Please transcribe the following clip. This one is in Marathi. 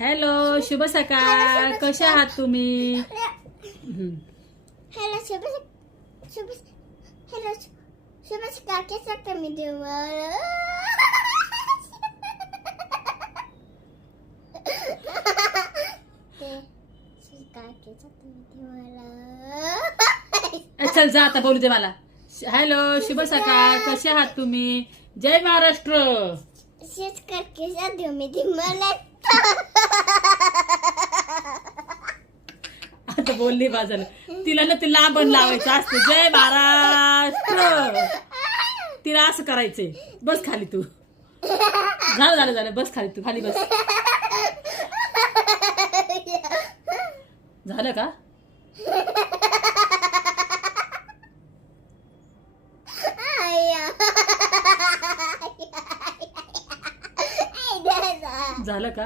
हॅलो, शुभ सकाळ. कशा आहात तुम्ही? हॅलो शुभ सकाळ. कैसा तुम्ही चल जा आता बोलू दे मला. हॅलो, शुभ सकाळ. कशा आहात तुम्ही? जय महाराष्ट्र. आता बोलली बाजूला. तिला ना ते लांबण लावायचं असतं. जय महाराष्ट्र. तिला असं करायचंय. बस खाली तू. झालं बस खाली तू. खाली बस. झालं का? झालं का?